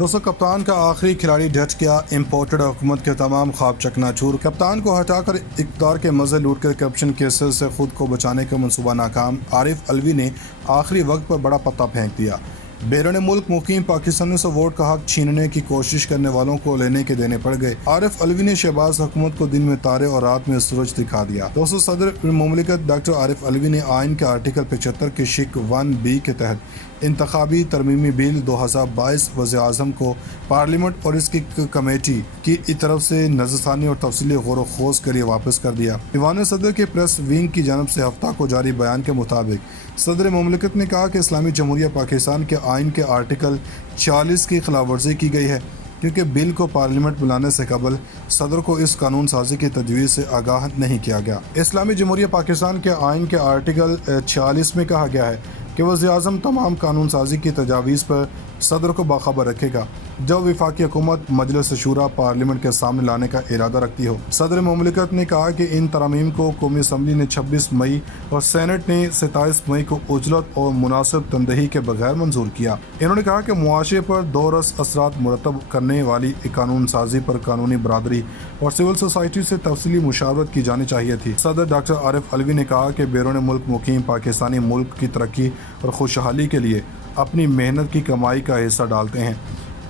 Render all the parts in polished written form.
दोस्तों, कप्तान का आखिरी खिलाड़ी ढट गया। इम्पोर्टेड हुकूमत के तमाम ख्वाब चकनाचूर। कप्तान को हटाकर इक़्तिदार के मज़े लूटकर करप्शन केसेस से खुद को बचाने का मंसूबा नाकाम। आरिफ अलवी ने आखिरी वक्त पर बड़ा पत्ता फेंक दिया। बैरून मुल्क मुकीम पाकिस्तानियों से वोट का हक छीनने की कोशिश करने वालों को लेने के देने पड़ गए। आरिफ अलवी ने शहबाज हुकूमत को दिन में तारे और रात में सूरज दिखा दिया। दोस्तों, सदर मुमलिकत डॉक्टर आरिफ अलवी ने आइन के आर्टिकल 75 के शिक 1B के तहत इंतखाबी तरमीमी बिल 2022 वज़ीर-ए-आज़म को पार्लियामेंट और इसकी कमेटी की तरफ से नज़रसानी और तफसीली गौर खोज के लिए वापस कर दिया। दीवान सदर के प्रेस विंग की जानब से हफ्ता को जारी बयान के मुताबिक सदर मुमलिकत ने कहा कि इस्लामी जमहूरिया पाकिस्तान के आइन के आर्टिकल 40 की खिलाफ वर्जी की गई है, क्योंकि बिल को पार्लियामेंट बुलाने से कबल सदर को इस कानून साजी की तजवीज़ से आगाह नहीं किया गया। इस्लामी जमहूरिया पाकिस्तान के आइन के आर्टिकल 46 में कहा गया है कि वज़ीर-ए-आज़म तमाम कानून साजी की तजावीज़ पर सदर को बाखबर रखेगा जब वफाकी हुकूमत मजलिस शूरा पार्लियामेंट के सामने लाने का इरादा रखती हो। सदर मुमलिकत ने कहा कि इन तरमीम को कौमी असम्बली ने 26 मई और सेनेट ने 27 मई को उजलत और मुनासिब तनदही के बगैर मंजूर किया। इन्होंने कहा कि मुआशरे पर दो रस असरात मुरतब करने वाली कानून साजी पर कानूनी बरादरी और सिविल सोसाइटी से तफसीली मुशावरत की जानी चाहिए थी। सदर डॉक्टर आरिफ अलवी ने कहा कि बैरून मुल्क मुकीम पाकिस्तानी मुल्क की तरक्की और खुशहाली के लिए अपनी मेहनत की कमाई का हिस्सा डालते हैं।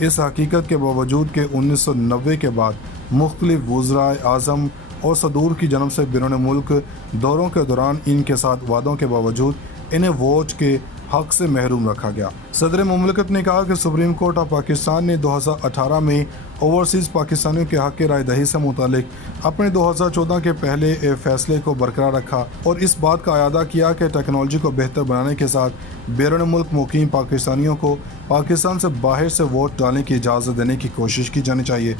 इस हकीकत के बावजूद कि 1990 के बाद मुख्तलिफ वज़ीर-ए-आज़म और सदूर की जन्म से बैरून मुल्क दौरों के दौरान इनके साथ वादों के बावजूद इन्हें वोट के हक से महरूम रखा गया। सदर मुमलिकत ने कहा कि सुप्रीम कोर्ट ऑफ पाकिस्तान ने 2018 में ओवरसीज़ पाकिस्तानियों के हक़ की राय दही से मुतालिक अपने 2014 के पहले फैसले को बरकरार रखा और इस बात का अयादा किया कि टेक्नोलॉजी को बेहतर बनाने के साथ बैरून मुल्क मुकीम पाकिस्तानियों को पाकिस्तान से बाहर से वोट डालने की इजाज़त देने की कोशिश की जानी चाहिए।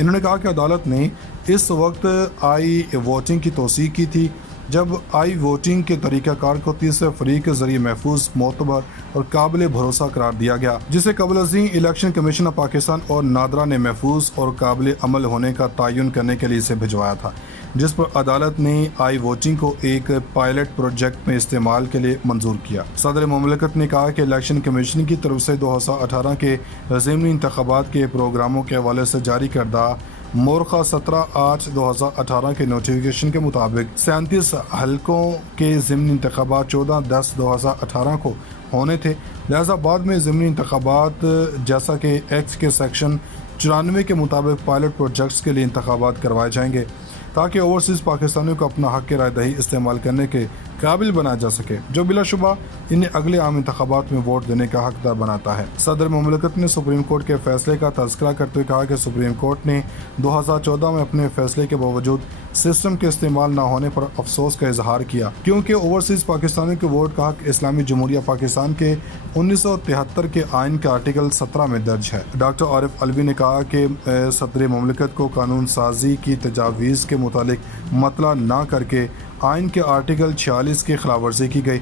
इन्होंने कहा कि अदालत ने इस वक्त आई वोटिंग की तौसीक की थी जब आई वोटिंग के तरीक़ाकार को तीसरे फरीक के जरिए महफूज, मोतबर और काबिल भरोसा करार दिया गया, जिसे कबल इलेक्शन कमीशन ऑफ पाकिस्तान और नादरा ने महफूज और काबिल अमल होने का तयन करने के लिए इसे भिजवाया था, जिस पर अदालत ने आई वोटिंग को एक पायलट प्रोजेक्ट में इस्तेमाल के लिए मंजूर किया। सदर मुमलिकत ने कहा कि इलेक्शन कमीशन की तरफ से 2018 के ज़िमनी इंतखाबात के प्रोग्रामों के हवाले से जारी करदा मोरखा 17/8/2018 के नोटिफिकेशन के मुताबिक 37 हलकों के ज़िमनी इंतखाबात 14/10/2018 को होने थे। लिहाजा बाद में ज़िमनी इंतखाबात जैसा कि एक्ट के सेक्शन 94 के मुताबिक पायलट प्रोजेक्ट्स के लिए इंतखाबात करवाए जाएंगे ताकि ओवरसीज़ पाकिस्तानियों को अपना हक़ राय दही इस्तेमाल करने के काबिल बनाया जा सके, जो बिलाशुबा इन्हें अगले आम इंतखाबात में वोट देने का हकदार बनाता है। सदर मुमलिकत ने सुप्रीम कोर्ट के फैसले का तज़किरा करते हुए कहा कि सुप्रीम कोर्ट ने 2014 में अपने फैसले के बावजूद सिस्टम के इस्तेमाल न होने पर अफसोस का इजहार किया, क्योंकि ओवरसीज़ पाकिस्तानियों के वोट का हक इस्लामी जमहूरिया पाकिस्तान के 1973 के आइन के आर्टिकल 17 में दर्ज है। डॉक्टर आरिफ अलवी ने कहा कि सदर मुमलिकत को कानून साजी की तजावीज़ के मुतालिक मतला न करके आइन के आर्टिकल 46 की खिलाफ वर्जी की गई।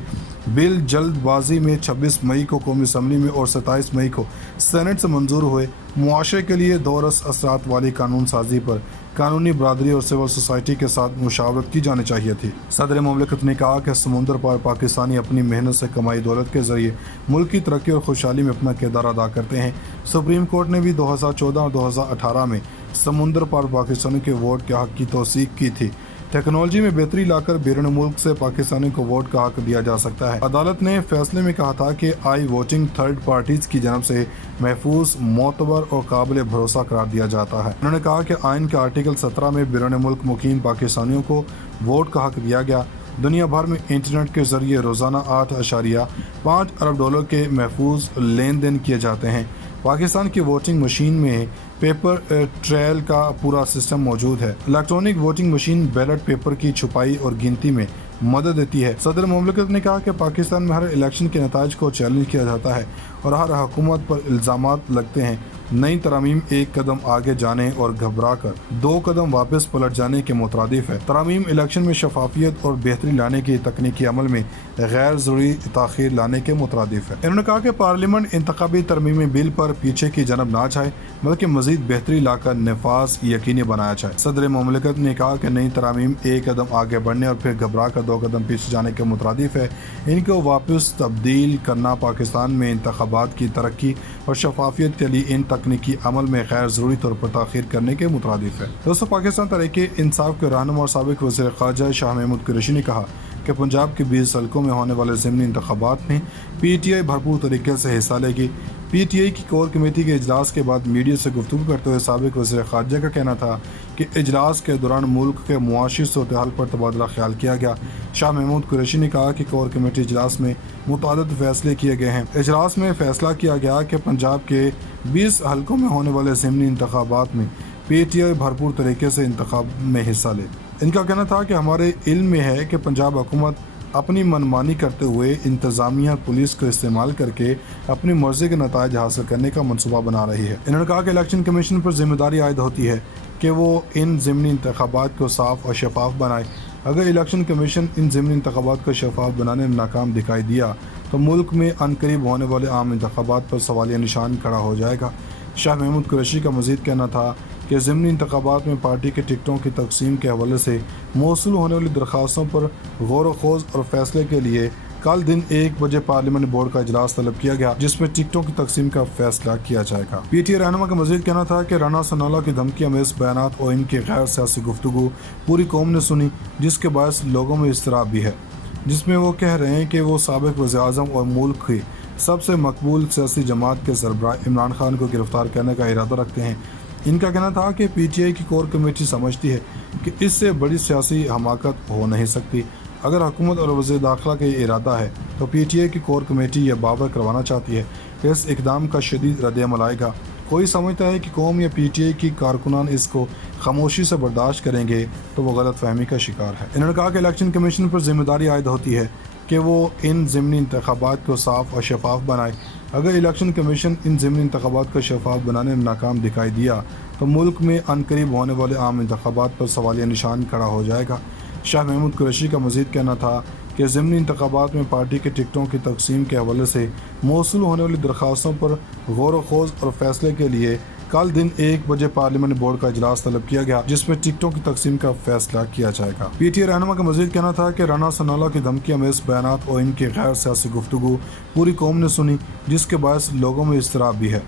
बिल जल्दबाजी में 26 मई को कौमी असम्बली में और 27 मई को सेनेट से मंजूर हुए। मुआशरे के लिए दो रस असरात वाली कानून साजी पर कानूनी बरादरी और सिविल सोसाइटी के साथ मुशावरत की जानी चाहिए थी। सदर मुमलिकत ने कहा कि समुंदर पार पाकिस्तानी अपनी मेहनत से कमाई दौलत के जरिए मुल्क की तरक्की और खुशहाली में अपना किरदार अदा करते हैं। सुप्रीम कोर्ट ने भी 2014 और 2018 में समुंदर पार पाकिस्तानियों के वोट के हक़ की तौसीक की थी। टेक्नोलॉजी में बेहतरी लाकर बैरून मुल्क से पाकिस्तानियों को वोट का हक दिया जा सकता है। अदालत ने फैसले में कहा था कि आई वोटिंग थर्ड पार्टीज की जानब से महफूज, मोतबर और काबिल भरोसा करार दिया जाता है। उन्होंने कहा कि आइन के आर्टिकल 17 में बैरून मुल्क मुकीम पाकिस्तानियों को वोट का हक दिया गया। दुनिया भर में इंटरनेट के जरिए रोज़ाना $8.5 अरब के महफूज लेन देन किए जाते हैं। पाकिस्तान की वोटिंग मशीन में पेपर ट्रेल का पूरा सिस्टम मौजूद है। Electronic voting machine ballot paper की छुपाई और गिनती में मदद देती है। सदर मुमलिकत ने कहा कि पाकिस्तान में हर इलेक्शन के नताज को चैलेंज किया जाता है और हर हुकूमत पर इल्ज़ामात लगते हैं। नई तरमीम एक कदम आगे जाने और घबरा कर 2 कदम वापस पलट जाने के मुतरादिफ है। तरमीम इलेक्शन में शफाफियत और बेहतरी लाने की तकनीकी अमल में गैर ज़रूरी ताख़ीर लाने के मुतरादिफ है। इन्होंने कहा कि पार्लियामेंट इंतखाबी तरमीमी बिल पर पीछे की जनब ना जाए बल्कि मज़ीद बेहतरी लाकर नफाज यकीनी बनाया जाए। सदर मुमलिकत ने कहा कि नई तरमीम एक कदम आगे बढ़ने और फिर घबरा कर 2 कदम पीछे जाने के मुतरादिफ है। इनको वापस तब्दील करना पाकिस्तान में इंतखाबात की तरक्की और शफाफियत के लिए इन तकनीकी अमल में गैर ज़रूरी तौर पर ताख़ीर करने के मुतरादिफ है। दोस्तों, पाकिस्तान तहरीक-ए-इंसाफ के रहनुमा और साबिक़ वज़ीर ख़ारजा शाह महमूद कुरैशी ने कहा कि पंजाब के 20 हल्कों में होने वाले ज़िमनी इंतख़ाबात में PTI भरपूर तरीके से हिस्सा लेगी। PTI की कोर कमेटी के इजलास के बाद मीडिया से गुफ्तगू करते हुए साबिक़ वज़ीर ख़ारजा का कहना था कि इजलास के दौरान मुल्क के मुआशी सूरत-ए-हाल पर तबादला ख्याल किया गया। शाह महमूद कुरैशी ने कहा कि कोर कमेटी इजलास में मुतअद्दिद फ़ैसले किए गए हैं। इजलास में फ़ैसला किया गया कि पंजाब के 20 हल्कों में होने वाले ज़िमनी इंतख़ाबात में PTI भरपूर तरीके से इंतख़ाब में हिस्सा ले। इनका कहना था कि हमारे इल्म में है कि पंजाब हुकूमत अपनी मनमानी करते हुए इंतज़ामिया पुलिस को इस्तेमाल करके अपनी मर्ज़ी के नताइज हासिल करने का मनसूबा बना रही है। इन्होंने कहा कि इलेक्शन कमीशन पर जिम्मेदारी आयद होती है कि वो इन ज़िमनी इंतख़ाबात को साफ़ और शफाफ बनाए। अगर इलेक्शन कमीशन इन ज़िमनी इंतख़ाबात को शफाफ बनाने में नाकाम दिखाई दिया तो मुल्क में अनकरीब होने वाले आम इंतख़ाबात पर सवालिया निशान खड़ा हो जाएगा। शाह महमूद कुरैशी का मज़ीद कहना था कि ज़िमनी इंतख़ाबात में पार्टी के टिकटों की तकसीम के हवाले से मौसूल होने वाली दरख्वास्तों पर गौर व खोज और फैसले के लिए कल दिन 1 बजे पार्लियामेंट बोर्ड का इजलास तलब किया गया, जिसमें टिकटों की तकसीम का फैसला किया जाएगा। PTI रहनुमा का मज़ीद कहना था कि राना सनाउल्लाह की धमकी अमेज़ बयानात और इनकी गैर सियासी गुफ्तगू पूरी कौम ने सुनी, जिसके बायस लोगों में इज़्तिराब भी है, जिसमें वो कह रहे हैं कि वो साबिक़ वज़ीर-ए-आज़म और मुल्क की सबसे मकबूल सियासी जमात के सरबराह इमरान खान को गिरफ्तार करने का इरादा रखते हैं। इनका कहना था कि PTI की कोर कमेटी समझती है कि इससे बड़ी सियासी हमाकत हो नहीं सकती। अगर हुकूमत और वज़ीर दाखिला का ये इरादा है तो PTI की कोर कमेटी यह बावर करवाना चाहती है कि इस इक़दाम का शदीद रद्द-ए-अमल आएगा। कोई समझता है कि कौम या PTI की कारकुनान इसको खामोशी से बर्दाश्त करेंगे तो वो गलत फहमी का शिकार है। इन्होंने कहा कि इलेक्शन कमीशन पर जिम्मेदारी आयद होती है कि वो इन ज़िमनी इंतख़ाबात को साफ़ और शफाफ बनाए। अगर इलेक्शन कमीशन इन ज़िमनी इंतख़ाबात को शफाफ बनाने में नाकाम दिखाई दिया तो मुल्क में अनकरीब होने वाले आम इंतख़ाबात पर सवालिया निशान खड़ा हो जाएगा। शाह महमूद कुरैशी का मज़ीद कहना था कि ज़िमनी इंतख़ाबात में पार्टी के टिकटों की तकसीम के हवाले से मौसूल होने वाली दरख्वास्तों पर गौर व खोज और फैसले के लिए कल दिन 1 बजे पार्लियामेंट बोर्ड का इजलास तलब किया गया, जिसमें टिकटों की तकसीम का फैसला किया जाएगा। PTI रहनुमा का मज़ीद कहना था कि राना सनाउल्लाह की धमकी अमेज़ बयानात और इनकी गैर सियासी गुफ्तगू पूरी कौम ने सुनी, जिसके बायस लोगों में इज़्तिराब भी है,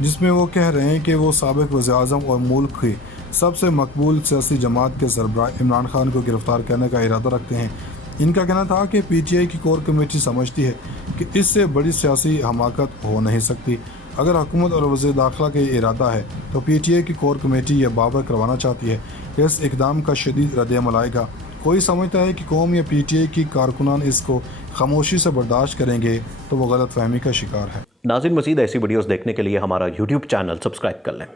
जिसमें वो कह रहे हैं कि वो साबिक़ वज़ीर-ए-आज़म और मुल्क की सबसे मकबूल सियासी जमात के सरबराह इमरान खान को गिरफ्तार करने का इरादा रखते हैं। इनका कहना था कि PTI की कोर कमेटी समझती है कि इससे बड़ी सियासी हमाकत हो नहीं सकती। अगर हुकूमत और वज़ीर दाखिला का ये इरादा है तो PTI की कोर कमेटी यह बावर करवाना चाहती है कि इस इक़दाम का शदीद रद्द-ए-अमल आएगा। कोई समझता है कि कौम या PTI की कारकुनान इसको खामोशी से बर्दाश्त करेंगे तो वो गलत फहमी का शिकार है। नाज़रीन, मज़ीद ऐसी वीडियोज़ देखने के लिए हमारा YouTube चैनल सब्सक्राइब कर लें।